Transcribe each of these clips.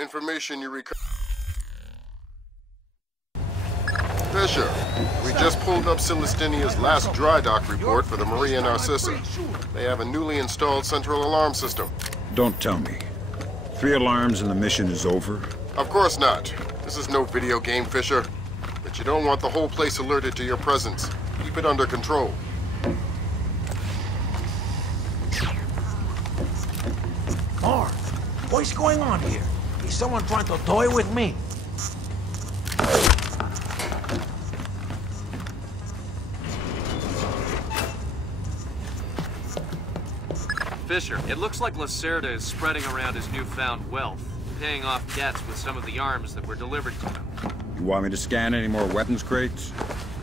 Information you recover. Fisher, we just pulled up Celestinia's last dry dock report for the Maria Narcissa. They have a newly installed central alarm system. Don't tell me. 3 alarms and the mission is over? Of course not. This is no video game, Fisher. But you don't want the whole place alerted to your presence. Keep it under control. Mark, what's going on here? Is someone trying to toy with me? Fisher, it looks like Lacerda is spreading around his newfound wealth, paying off debts with some of the arms that were delivered to him. You want me to scan any more weapons crates?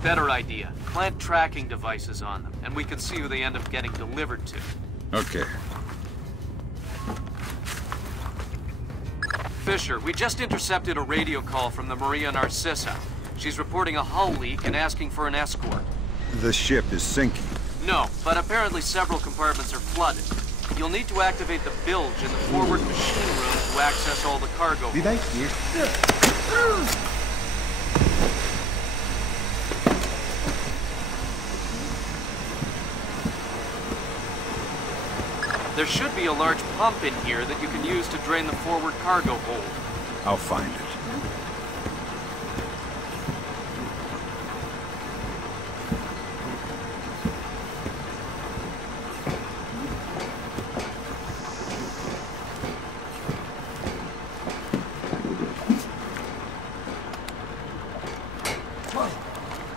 Better idea. Plant tracking devices on them, and we can see who they end up getting delivered to. Okay. Fisher, we just intercepted a radio call from the Maria Narcissa. She's reporting a hull leak and asking for an escort. The ship is sinking. No, but apparently several compartments are flooded. You'll need to activate the bilge in the forward machine room to access all the cargo. Did I hear? There should be a large pump in here that you can use to drain the forward cargo hold. I'll find it.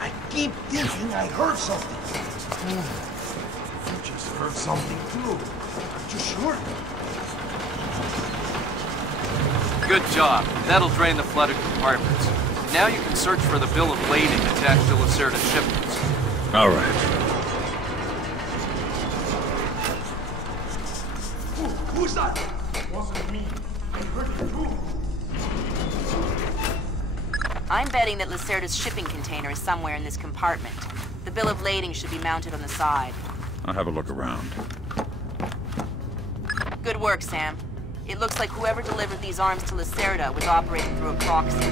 I keep thinking I heard something. You just heard something too. Aren't you sure? Good job. That'll drain the flooded compartments. Now you can search for the bill of lading attached to Lacerda's shipments. All right. Who's that? It wasn't me. I heard it too. I'm betting that Lacerda's shipping container is somewhere in this compartment. The bill of lading should be mounted on the side. I'll have a look around. Good work, Sam. It looks like whoever delivered these arms to Lacerda was operating through a proxy.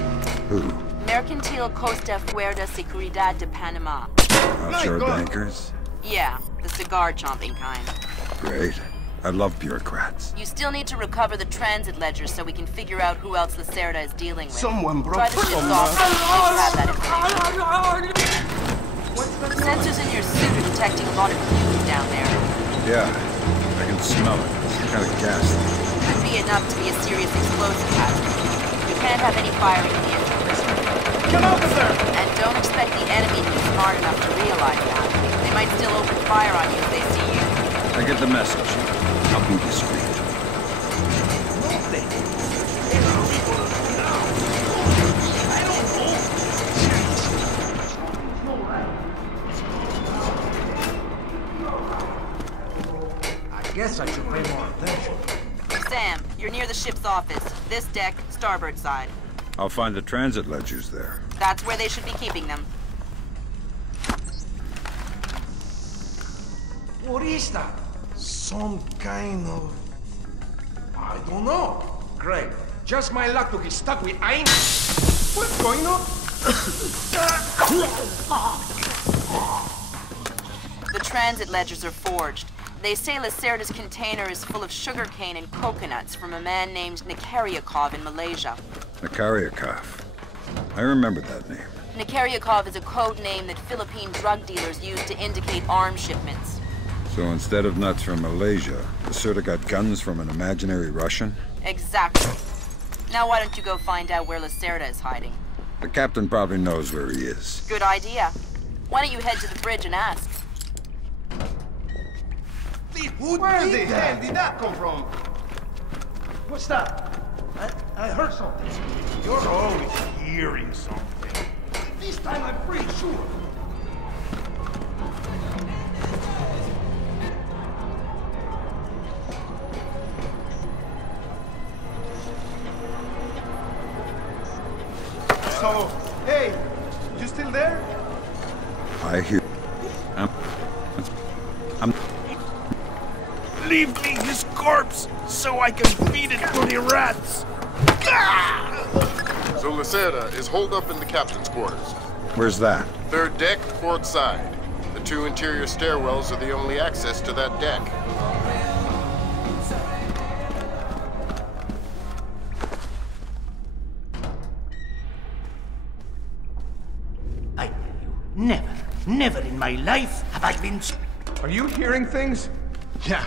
Who? Mercantil Costa Fuerza Seguridad de Panama. Offshore bankers? Yeah, the cigar-chomping kind. Great. I love bureaucrats. You still need to recover the transit ledger so we can figure out who else Lacerda is dealing with. Someone broke Try the ship's office. Have that information. Sensors in your suit are detecting a lot of fumes down there. Yeah, I can smell it. Some kind of gas. Could be enough to be a serious explosive hazard. You can't have any firing in the engine. Come over, sir! And don't expect the enemy to be smart enough to realize that. They might still open fire on you if they see you. I get the message. I'll be discreet. I guess I should pay more attention. Sam, you're near the ship's office. This deck, starboard side. I'll find the transit ledgers there. That's where they should be keeping them. What is that? Some kind of... I don't know. Great. Just my luck to get stuck with Ain. What's going on? The transit ledgers are forged. They say Lacerda's container is full of sugarcane and coconuts from a man named Nikariakov in Malaysia. Nikariakov. I remember that name. Nikariakov is a code name that Philippine drug dealers use to indicate arms shipments. So instead of nuts from Malaysia, Lacerda got guns from an imaginary Russian? Exactly. Now why don't you go find out where Lacerda is hiding? The captain probably knows where he is. Good idea. Why don't you head to the bridge and ask? Where the hell did that come from? What's that? I heard something. You're always hearing something. This time I'm pretty sure. So, hey, you still there? I hear... I'm... Leave me his corpse so I can feed it to the rats. So Lacerda is holed up in the captain's quarters. Where's that? Third deck, port side. The 2 interior stairwells are the only access to that deck. I tell you, never in my life have I been... Are you hearing things? Yeah.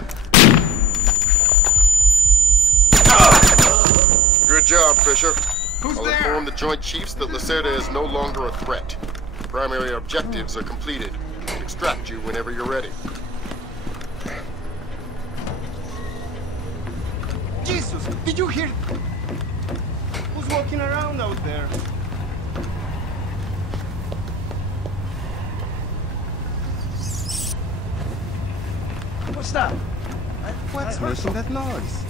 Good job, Fisher. Who's I'll there? inform the Joint Chiefs that Lacerda is no longer a threat. Primary objectives are completed. Extract you whenever you're ready. Jesus, did you hear? Who's walking around out there? What's that? What's making that noise?